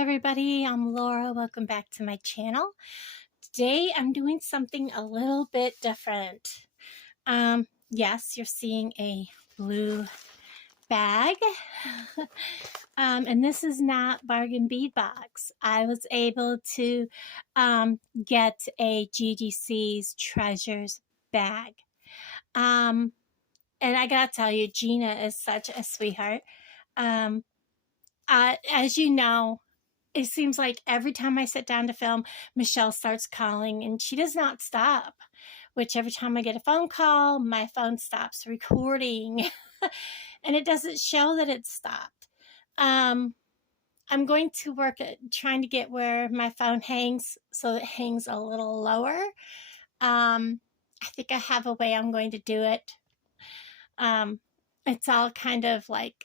everybody, I'm Laura. Welcome back to my channel. Today I'm doing something a little bit different. Yes, you're seeing a blue bag. And this is not Bargain Bead Box. I was able to get a GGC's Treasures bag. And I gotta tell you, Gina is such a sweetheart. As you know, it seems like every time I sit down to film, Michelle starts calling and she does not stop. Which every time I get a phone call, my phone stops recording and it doesn't show that it's stopped. I'm going to work at trying to get where my phone hangs so it hangs a little lower. I think I have a way I'm going to do it. It's all kind of like,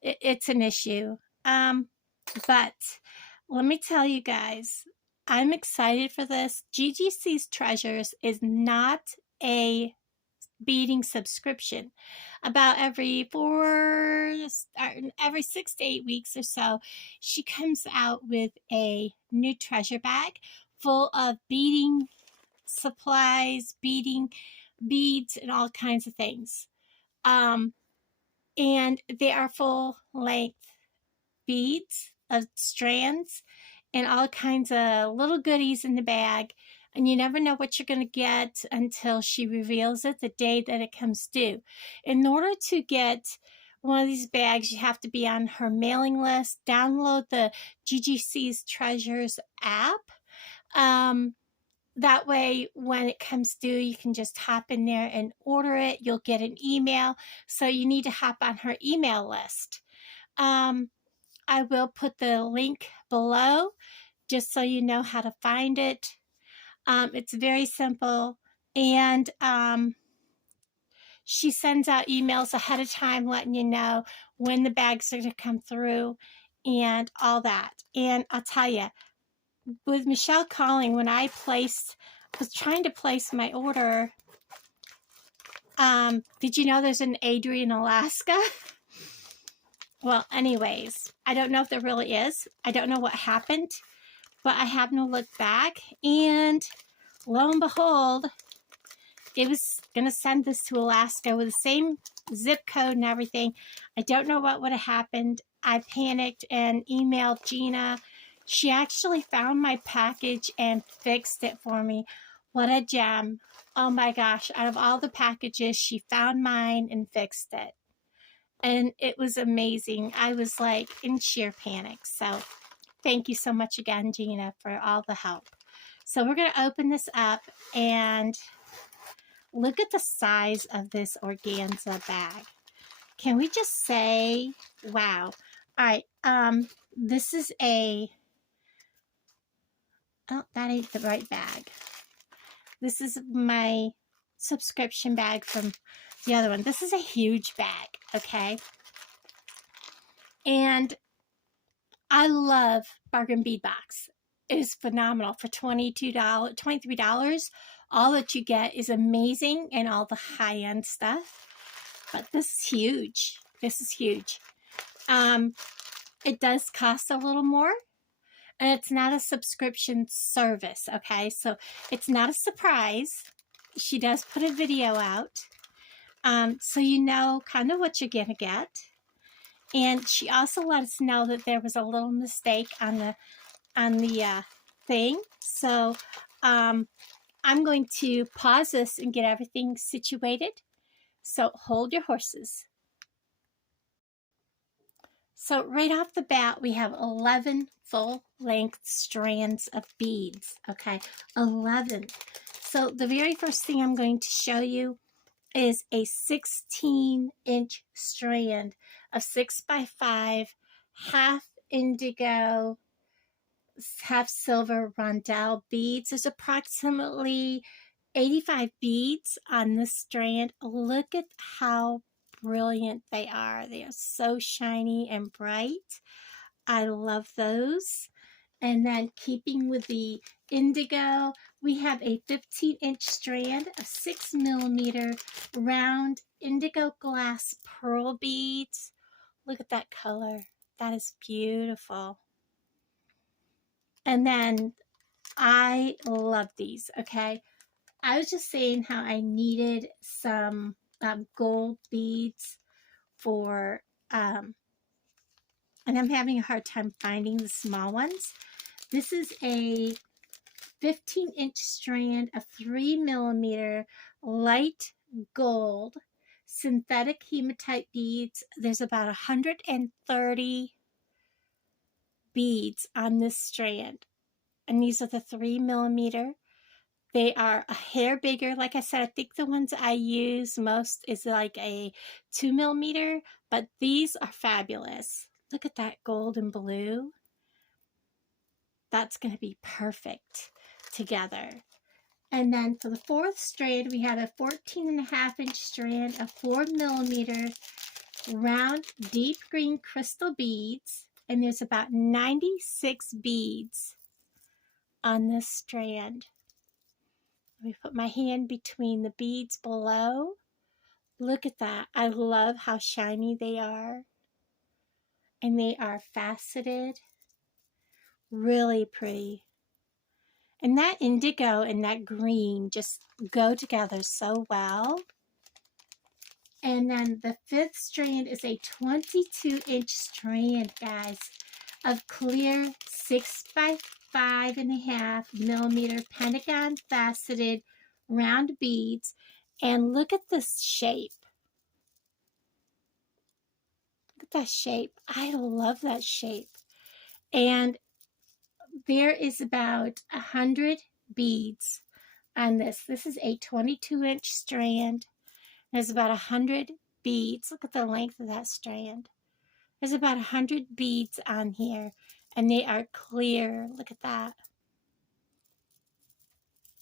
it's an issue. But let me tell you guys, I'm excited for this. GGC's Treasures is not a beading subscription. About every 6 to 8 weeks or so, she comes out with a new treasure bag full of beading supplies, beading beads, and all kinds of things. And they are full length beads of strands and all kinds of little goodies in the bag, and you never know what you're going to get until she reveals it the day that it comes due. In order to get one of these bags, you have to be on her mailing list. Download the GGC's Treasures app. That way, when it comes due, you can just hop in there and order it. You'll get an email, so you need to hop on her email list. I will put the link below just so you know how to find it. It's very simple, and she sends out emails ahead of time letting you know when the bags are going to come through and all that. And I'll tell you, with Michelle calling, when I was trying to place my order, did you know there's an Adrian, Alaska? Well, anyways, I don't know if there really is. I don't know what happened, but I have no look back. And lo and behold, it was going to send this to Alaska with the same zip code and everything. I don't know what would have happened. I panicked and emailed Gina. She actually found my package and fixed it for me. What a gem. Oh my gosh. Out of all the packages, she found mine and fixed it. And it was amazing. I was like in sheer panic. So thank you so much again, Gina, for all the help. So we're going to open this up and look at the size of this organza bag. Can we just say, wow. All right. This is oh, that ain't the right bag. This is my subscription bag from the other one. This is a huge bag, okay? And I love Bargain Bead Box. It is phenomenal. For $23, all that you get is amazing and all the high-end stuff. But this is huge. This is huge. It does cost a little more. And it's not a subscription service, okay? So it's not a surprise. She does put a video out. So you know kind of what you're going to get. And she also let us know that there was a little mistake on the thing. So I'm going to pause this and get everything situated. So hold your horses. So right off the bat, we have 11 full-length strands of beads, okay? 11. So the very first thing I'm going to show you is a 16-inch strand of 6x5, half indigo, half silver rondelle beads. There's approximately 85 beads on this strand. Look at how brilliant they are. They are so shiny and bright. I love those. And then keeping with the indigo, we have a 15-inch strand of 6mm round indigo glass pearl beads. Look at that color. That is beautiful. And then I love these, okay? I was just saying how I needed some gold beads for, and I'm having a hard time finding the small ones. This is a 15-inch strand of 3mm light gold synthetic hematite beads. There's about 130 beads on this strand, and these are the 3mm. They are a hair bigger. Like I said, I think the ones I use most is like a 2mm, but these are fabulous. Look at that gold and blue. That's going to be perfect together. And then for the fourth strand, we have a 14.5-inch strand of 4mm round deep green crystal beads. And there's about 96 beads on this strand. Let me put my hand between the beads below. Look at that. I love how shiny they are. And they are faceted. Really pretty. And that indigo and that green just go together so well. And then the fifth strand is a 22-inch strand, guys, of clear 6 by 5.5mm pentagon faceted round beads. And look at this shape. Look at that shape. I love that shape. And there is about 100 beads on this. This is a 22-inch strand. There's about 100 beads. Look at the length of that strand. There's about 100 beads on here, and they are clear. Look at that.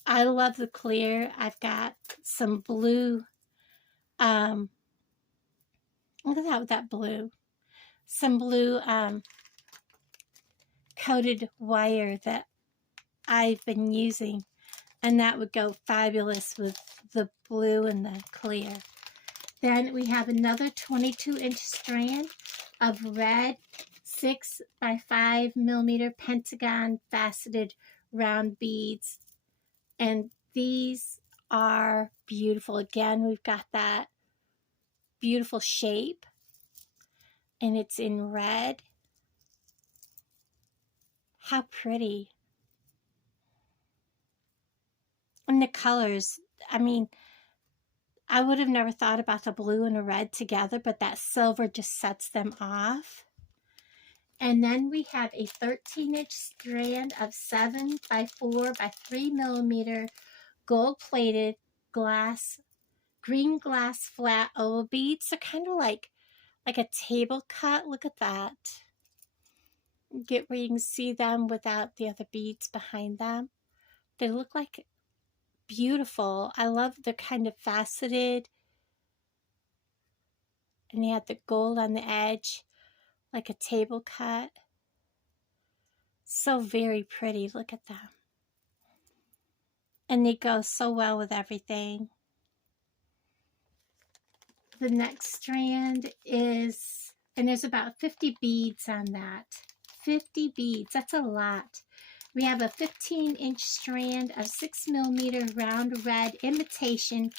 I love the clear. I've got some blue. Look at that with that blue. Some blue coated wire that I've been using, and that would go fabulous with the blue and the clear. Then we have another 22-inch strand of red 6 by 5mm pentagon faceted round beads. And these are beautiful. Again, we've got that beautiful shape, and it's in red. How pretty. And the colors, I mean, I would have never thought about the blue and the red together, but that silver just sets them off. And then we have a 13-inch strand of 7 by 4 by 3mm gold-plated green glass flat oval beads. They're kind of like a table cut. Look at that. Get where you can see them without the other beads behind them. They look like beautiful. I love the kind of faceted, and they have the gold on the edge like a table cut. So very pretty. Look at them. And they go so well with everything. The next strand is, and there's about 50 beads on that. 50 beads. That's a lot. We have a 15-inch strand of 6mm round red imitation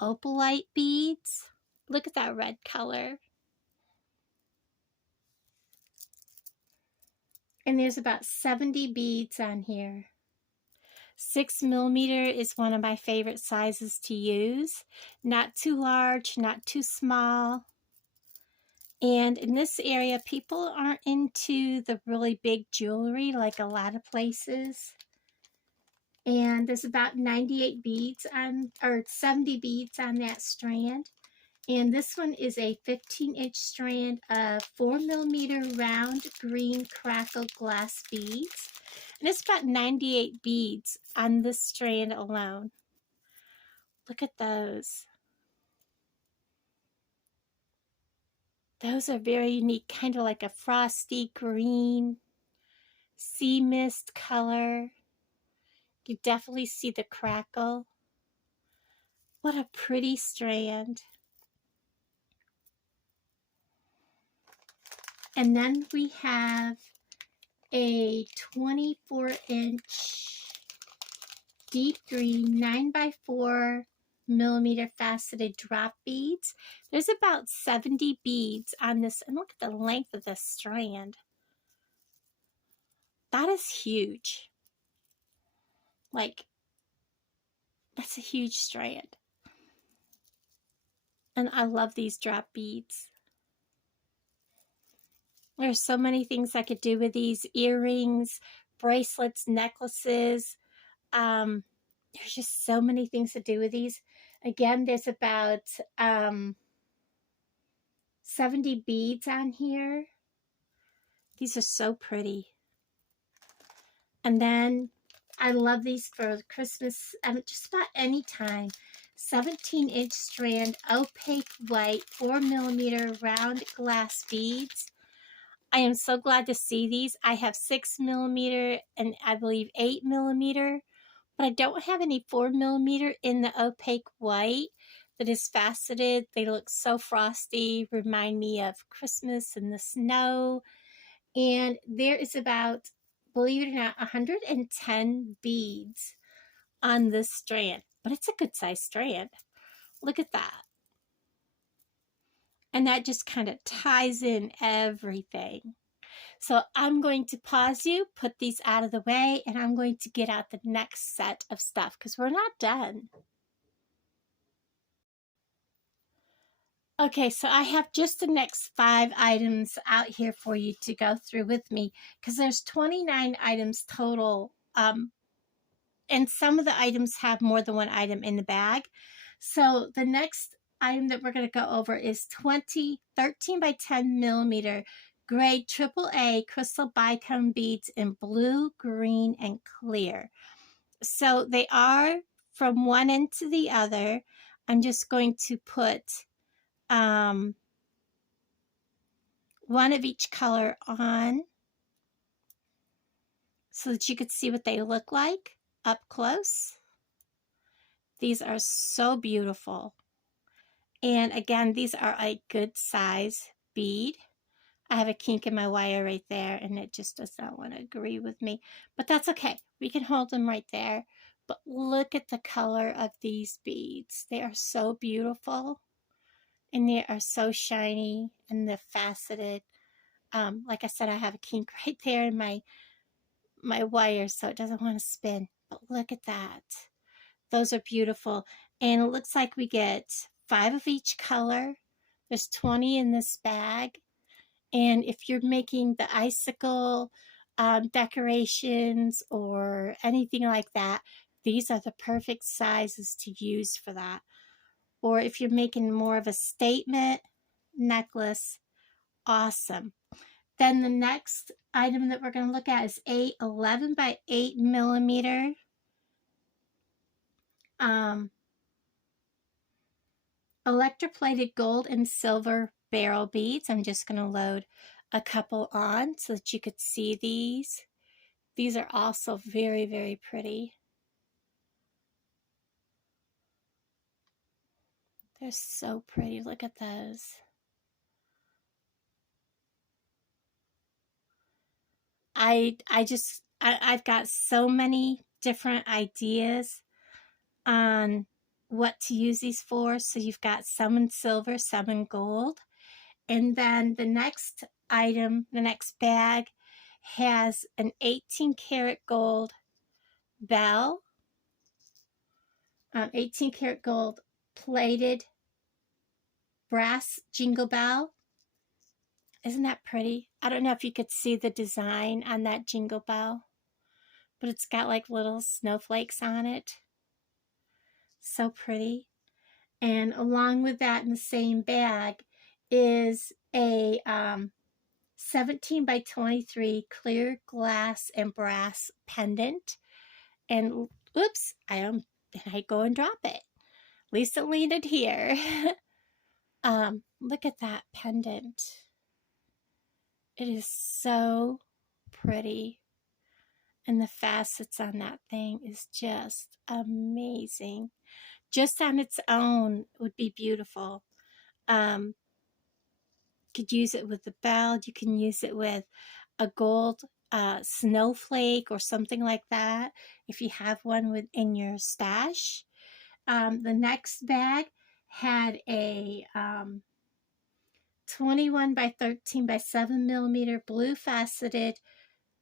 opalite beads. Look at that red color. And there's about 70 beads on here. 6mm is one of my favorite sizes to use. Not too large, not too small. And in this area, people aren't into the really big jewelry like a lot of places. And there's about 98 beads on, or 70 beads on that strand. And this one is a 15-inch strand of 4mm round green crackle glass beads. And it's about 98 beads on this strand alone. Look at those. Those are very unique, kind of like a frosty green, sea mist color. You definitely see the crackle. What a pretty strand. And then we have a 24-inch deep green 9x4mm faceted drop beads. There's about 70 beads on this, and look at the length of this strand. That is huge. Like, that's a huge strand. And I love these drop beads. There's so many things I could do with these: earrings, bracelets, necklaces. There's just so many things to do with these. Again, there's about 70 beads on here. These are so pretty. And then I love these for Christmas, just about any time. 17-inch strand, opaque white, 4mm round glass beads. I am so glad to see these. I have 6mm and I believe 8mm, but I don't have any 4mm in the opaque white that is faceted. They look so frosty, remind me of Christmas and the snow. And there is about, believe it or not, 110 beads on this strand, but it's a good size strand. Look at that. And that just kind of ties in everything. So I'm going to pause you, put these out of the way, and I'm going to get out the next set of stuff because we're not done. Okay, so I have just the next 5 items out here for you to go through with me because there's 29 items total. And some of the items have more than one item in the bag. So the next item that we're going to go over is 13 by 10mm grade AAA crystal bicone beads in blue, green, and clear. So they are from one end to the other. I'm just going to put one of each color on so that you could see what they look like up close. These are so beautiful. And again, these are a good size bead. I have a kink in my wire right there, and it just does not want to agree with me. But that's okay. We can hold them right there. But look at the color of these beads. They are so beautiful. And they are so shiny, and they're faceted. Like I said, I have a kink right there in my wire, so it doesn't want to spin. But look at that. Those are beautiful. And it looks like we get 5 of each color. There's 20 in this bag. And if you're making the icicle decorations or anything like that, these are the perfect sizes to use for that. Or if you're making more of a statement necklace, awesome. Then the next item that we're going to look at is 11 by 8mm electroplated gold and silver barrel beads. I'm just going to load a couple on so that you could see these. These are also very, very pretty. They're so pretty. Look at those. I've got so many different ideas on what to use these for. So you've got some in silver, some in gold. And then the next item, the next bag, has an 18 karat gold bell, 18 karat gold plated brass jingle bell. Isn't that pretty? I don't know if you could see the design on that jingle bell, but it's got like little snowflakes on it. So pretty. And along with that in the same bag is a 17 by 23 clear glass and brass pendant. And oops, I go and drop it. Lisa leaned it here. Look at that pendant. It is so pretty. And the facets on that thing is just amazing. Just on its own would be beautiful. Could use it with the bell. You can use it with a gold snowflake or something like that, if you have one within your stash. The next bag had a 21 by 13 by 7 millimeter blue faceted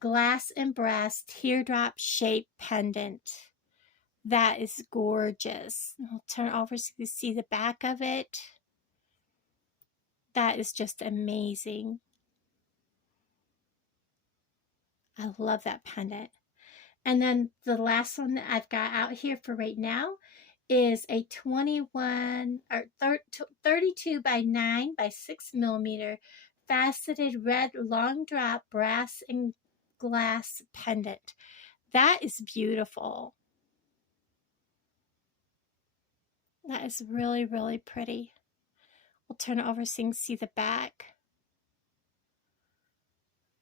glass and brass teardrop shaped pendant. That is gorgeous. I'll turn over so you can see the back of it. That is just amazing. I love that pendant. And then the last one that I've got out here for right now is a 21 or 32 by 9 by 6 millimeter faceted red long drop brass and glass pendant. That is beautiful. That is really, really pretty. We'll turn it over so you can see the back.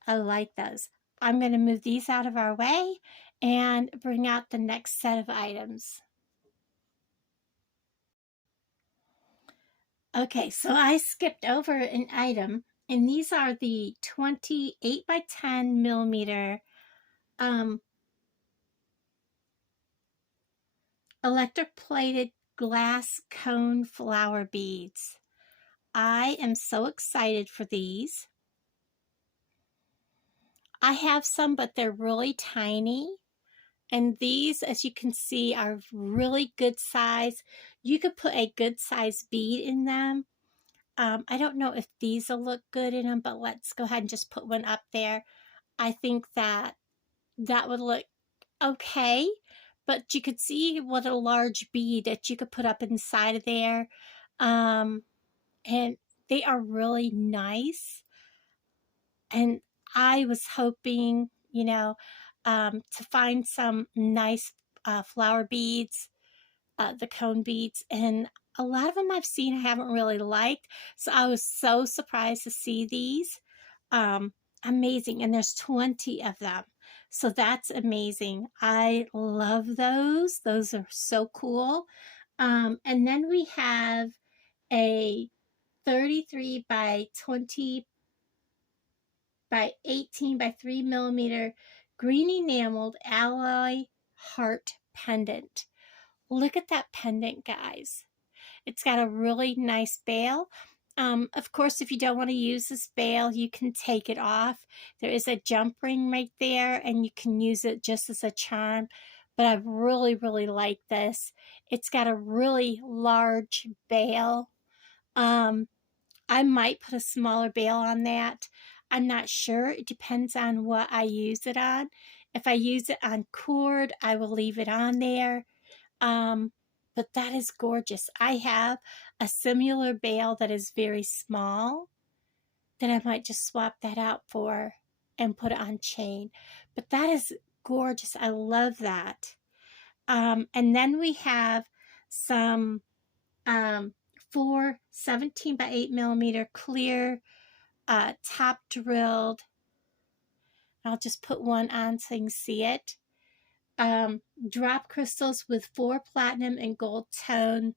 I like those. I'm going to move these out of our way and bring out the next set of items. Okay, so I skipped over an item, and these are the 28 by 10 millimeter electric plated glass cone flower beads. I am so excited for these. I have some, but they're really tiny. And these, as you can see, are really good size. You could put a good size bead in them. I don't know if these will look good in them, but let's go ahead and just put one up there. I think that would look okay, but you could see what a large bead that you could put up inside of there. And they are really nice. And I was hoping, to find some nice flower beads, the cone beads, and a lot of them I've seen I haven't really liked. So I was so surprised to see these. Amazing. And there's 20 of them. So that's amazing. I love those. Those are so cool. And then we have a 33 by 20 by 18 by 3 millimeter green enameled alloy heart pendant. Look at that pendant, guys. It's got a really nice bail. Of course, if you don't want to use this bail, you can take it off. There is a jump ring right there, and you can use it just as a charm. But I really, really like this. It's got a really large bail. I might put a smaller bail on that. I'm not sure. It depends on what I use it on. If I use it on cord, I will leave it on there. But that is gorgeous. I have a similar bail that is very small that I might just swap that out for and put it on chain. But that is gorgeous. I love that. And then we have some 4 17 by 8 millimeter clear top drilled. I'll just put one on so you can see it. Drop crystals with 4 platinum and gold tone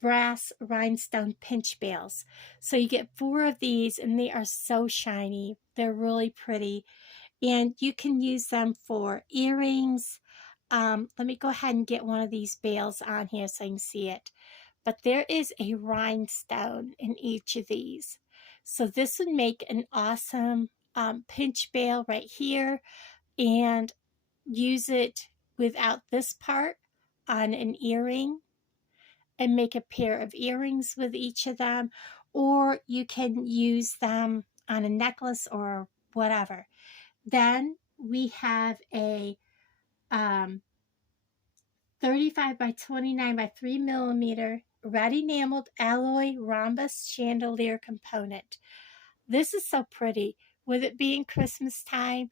brass rhinestone pinch bails. So you get 4 of these, and they are so shiny. They're really pretty, and you can use them for earrings. Let me go ahead and get one of these bails on here so you can see it. But there is a rhinestone in each of these. So this would make an awesome pinch bail right here, and use it without this part on an earring and make a pair of earrings with each of them, or you can use them on a necklace or whatever. Then we have a 35 by 29 by 3 millimeter red enameled alloy rhombus chandelier component. This is so pretty. With it being Christmas time,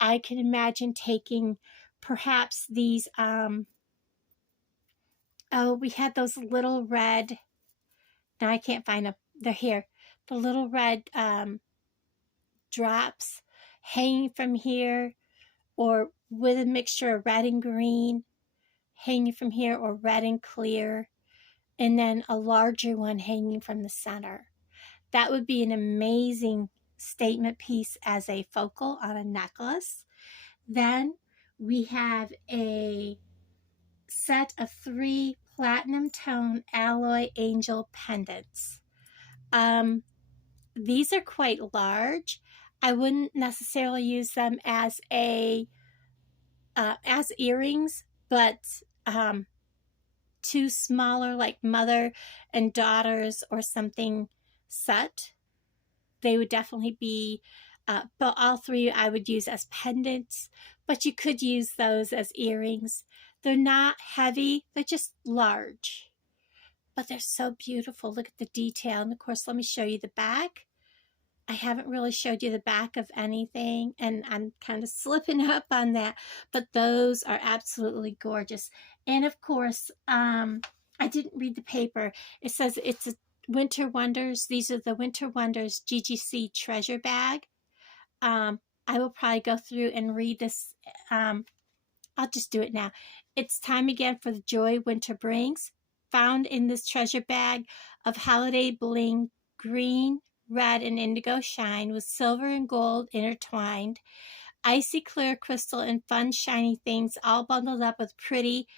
I can imagine taking perhaps these, we had those little red, now I can't find them, they're here, the little red drops hanging from here, or with a mixture of red and green hanging from here, or red and clear, and then a larger one hanging from the center. That would be an amazing statement piece as a focal on a necklace. Then we have a set of 3 platinum tone alloy angel pendants. These are quite large. I wouldn't necessarily use them as earrings, but 2 smaller, like mother and daughters or something set, they would definitely be, but all 3 I would use as pendants, but you could use those as earrings. They're not heavy, they're just large, but they're so beautiful. Look at the detail. And of course, let me show you the back. I haven't really showed you the back of anything, and I'm kind of slipping up on that, but those are absolutely gorgeous. And of course, I didn't read the paper. It says it's a Winter Wonders. These are the Winter Wonders GGC Treasure Bag. I will probably go through and read this. I'll just do it now. It's time again for the joy winter brings. Found in this treasure bag of holiday bling, green, red, and indigo shine with silver and gold intertwined. Icy clear crystal and fun shiny things all bundled up with pretty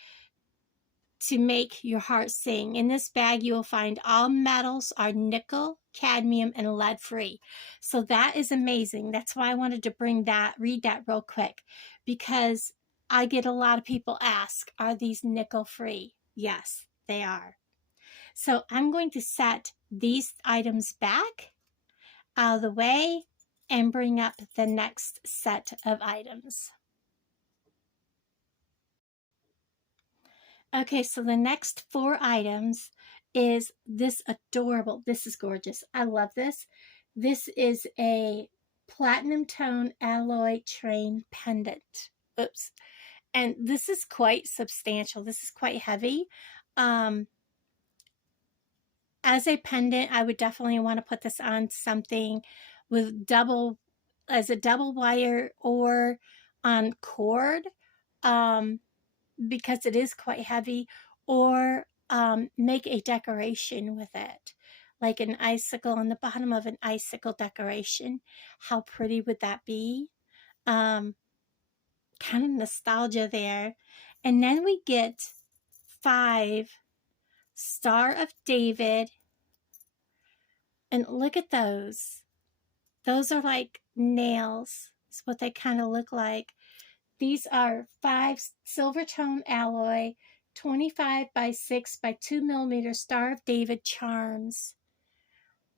to make your heart sing. In this bag, you will find all metals are nickel, cadmium, and lead free. So that is amazing. That's why I wanted to read that real quick, because I get a lot of people ask, are these nickel free? Yes, they are. So I'm going to set these items back out of the way and bring up the next set of items. Okay, so the next 4 items is this adorable, this is gorgeous. I love this. This is a platinum tone alloy train pendant. Oops. And this is quite substantial. This is quite heavy. As a pendant, I would definitely want to put this on something with as a double wire or on cord, because it is quite heavy, or make a decoration with it, like an icicle on the bottom of an icicle decoration. How pretty would that be? Kind of nostalgia there. And then we get 5 Star of David. And look at those. Those are like nails. It's what they kind of look like. These are 5 silver tone alloy, 25 by 6 by 2 millimeter Star of David charms.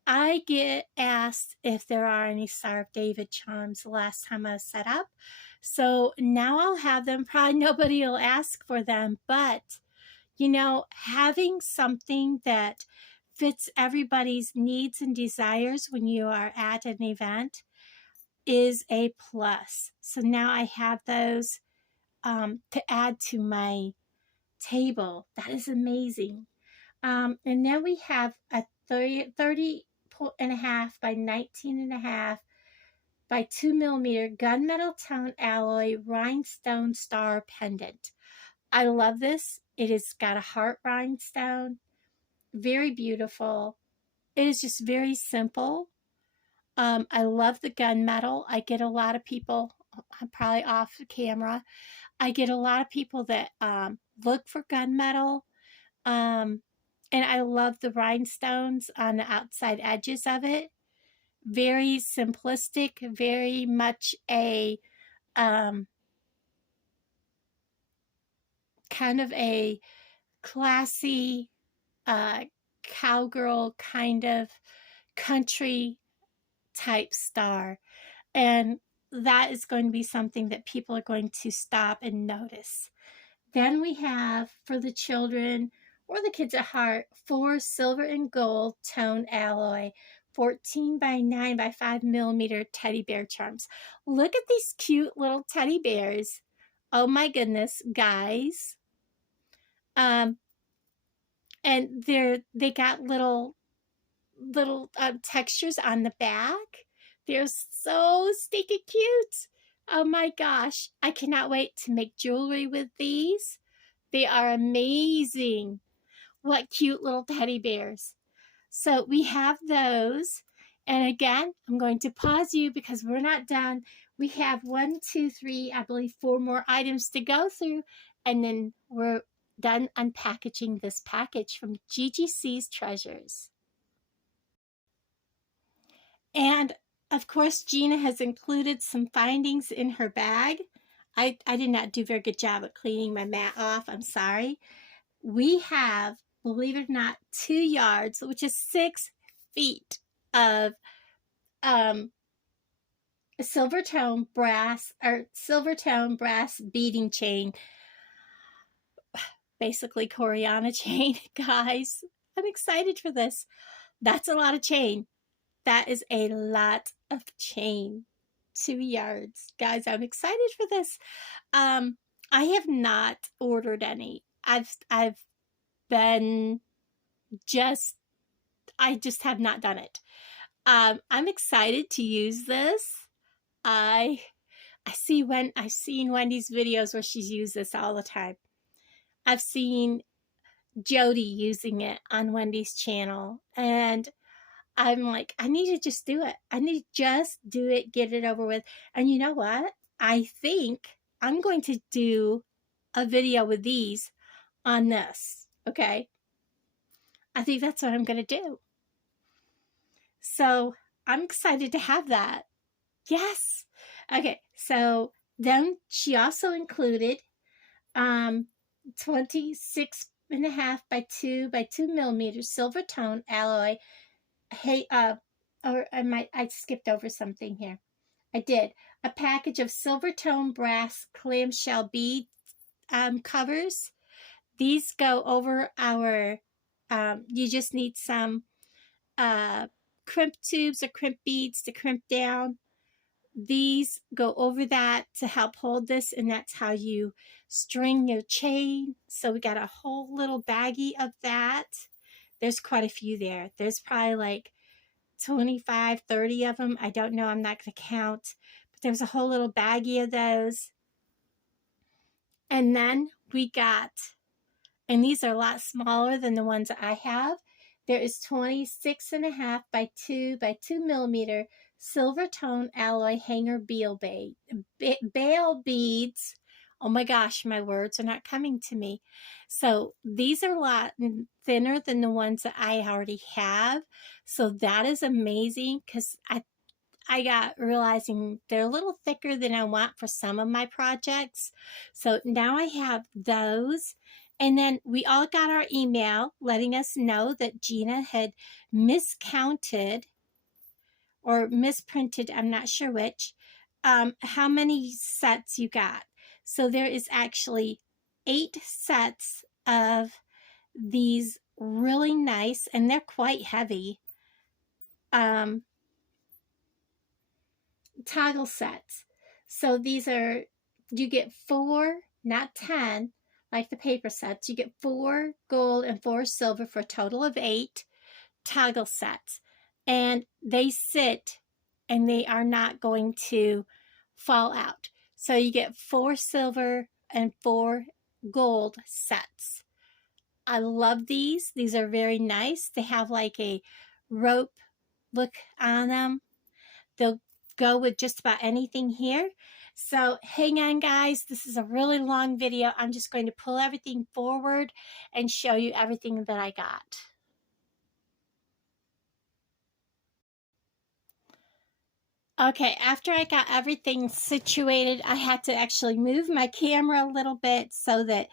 I get asked if there are any Star of David charms the last time I was set up. So now I'll have them. Probably nobody will ask for them, but you know, having something that fits everybody's needs and desires when you are at an event is a plus. So now I have those to add to my table. That is amazing. And then we have a 30.5 by 19.5 by 2 millimeter gunmetal tone alloy rhinestone star pendant. I love this. It has got a heart rhinestone. Very beautiful. It is just very simple. I love the gunmetal. I get a lot of people, I'm probably off the camera, I get a lot of people that look for gunmetal. And I love the rhinestones on the outside edges of it. Very simplistic, very much a kind of a classy cowgirl kind of country type star. And that is going to be something that people are going to stop and notice. Then we have, for the children or the kids at heart, 4 silver and gold tone alloy, 14 by 9 by 5 millimeter teddy bear charms. Look at these cute little teddy bears. Oh my goodness, guys. And they got little textures on the back. They're so stinky cute. Oh my gosh. I cannot wait to make jewelry with these. They are amazing. What cute little teddy bears. So we have those. And again, I'm going to pause you because we're not done. We have 1, 2, 3, I believe 4 more items to go through. And then we're done unpackaging this package from GGC's Treasures. And of course, Gina has included some findings in her bag. I did not do a very good job of cleaning my mat off. I'm sorry. We have, believe it or not, 2 yards, which is 6 feet of silver tone brass beading chain, basically Coriana chain. Guys, I'm excited for this. That's a lot of chain. That is a lot of chain. 2 yards. Guys, I'm excited for this. I have not ordered any. I've been I just have not done it. I'm excited to use this. I've seen Wendy's videos where she's used this all the time. I've seen Jody using it on Wendy's channel, and I'm like, I need to just do it. I need to just do it, get it over with. And you know what? I think I'm going to do a video with these on this. Okay. I think that's what I'm going to do. So I'm excited to have that. Yes. Okay. So then she also included 26.5 by 2 by 2 millimeters silver tone alloy. Hey, I skipped over something here. I did. A package of silver tone brass clamshell bead covers. These go over our, you just need some crimp tubes or crimp beads to crimp down. These go over that to help hold this, and that's how you string your chain. So we got a whole little baggie of that. There's quite a few there. There's probably like 25, 30 of them. I don't know. I'm not going to count. But there's a whole little baggie of those. And then we got, and these are a lot smaller than the ones that I have. There is 26.5 by 2 by 2 millimeter silver tone alloy hanger bail beads. Oh my gosh, my words are not coming to me. So these are a lot thinner than the ones that I already have. So that is amazing, because I got realizing they're a little thicker than I want for some of my projects. So now I have those. And then we all got our email letting us know that Gina had miscounted or misprinted, I'm not sure which, how many sets you got. So there is actually 8 sets of these really nice, and they're quite heavy, toggle sets. So these are, you get 4, not 10, like the paper sets. You get 4 gold and 4 silver for a total of 8 toggle sets. And they sit, and they are not going to fall out. So you get 4 silver and 4 gold sets. I love these. These are very nice. They have like a rope look on them. They'll go with just about anything here. So hang on, guys. This is a really long video. I'm just going to pull everything forward and show you everything that I got. Okay, after I got everything situated, I had to actually move my camera a little bit so that,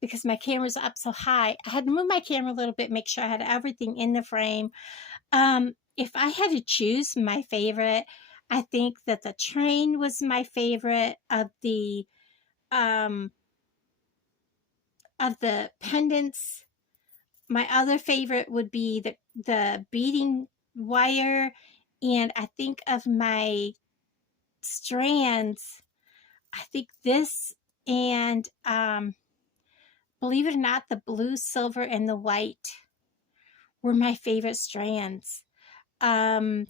because my camera's up so high, I had to move my camera a little bit, make sure I had everything in the frame. If I had to choose my favorite, I think that the train was my favorite of the pendants. My other favorite would be the beading wire, and I think of my strands, I think this and believe it or not, the blue, silver, and the white were my favorite strands. There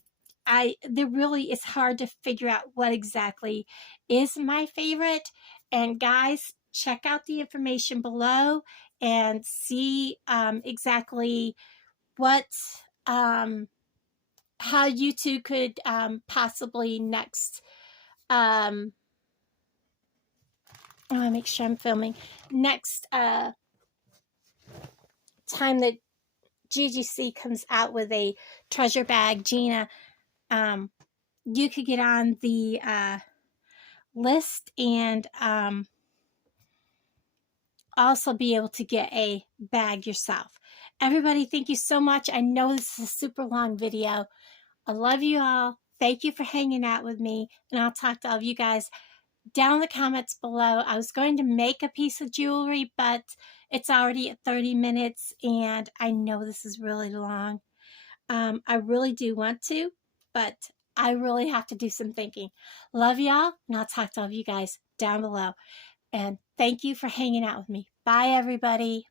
really is hard to figure out what exactly is my favorite. And guys, check out the information below and see exactly what how you two could possibly next, I want to make sure I'm filming, next time that GGC comes out with a treasure bag, Gina, you could get on the list and also be able to get a bag yourself. Everybody, thank you so much. I know this is a super long video. I love you all. Thank you for hanging out with me, and I'll talk to all of you guys down in the comments below. I was going to make a piece of jewelry, but it's already at 30 minutes, and I know this is really long. I really do want to, but I really have to do some thinking. Love y'all, and I'll talk to all of you guys down below. And thank you for hanging out with me. Bye, everybody.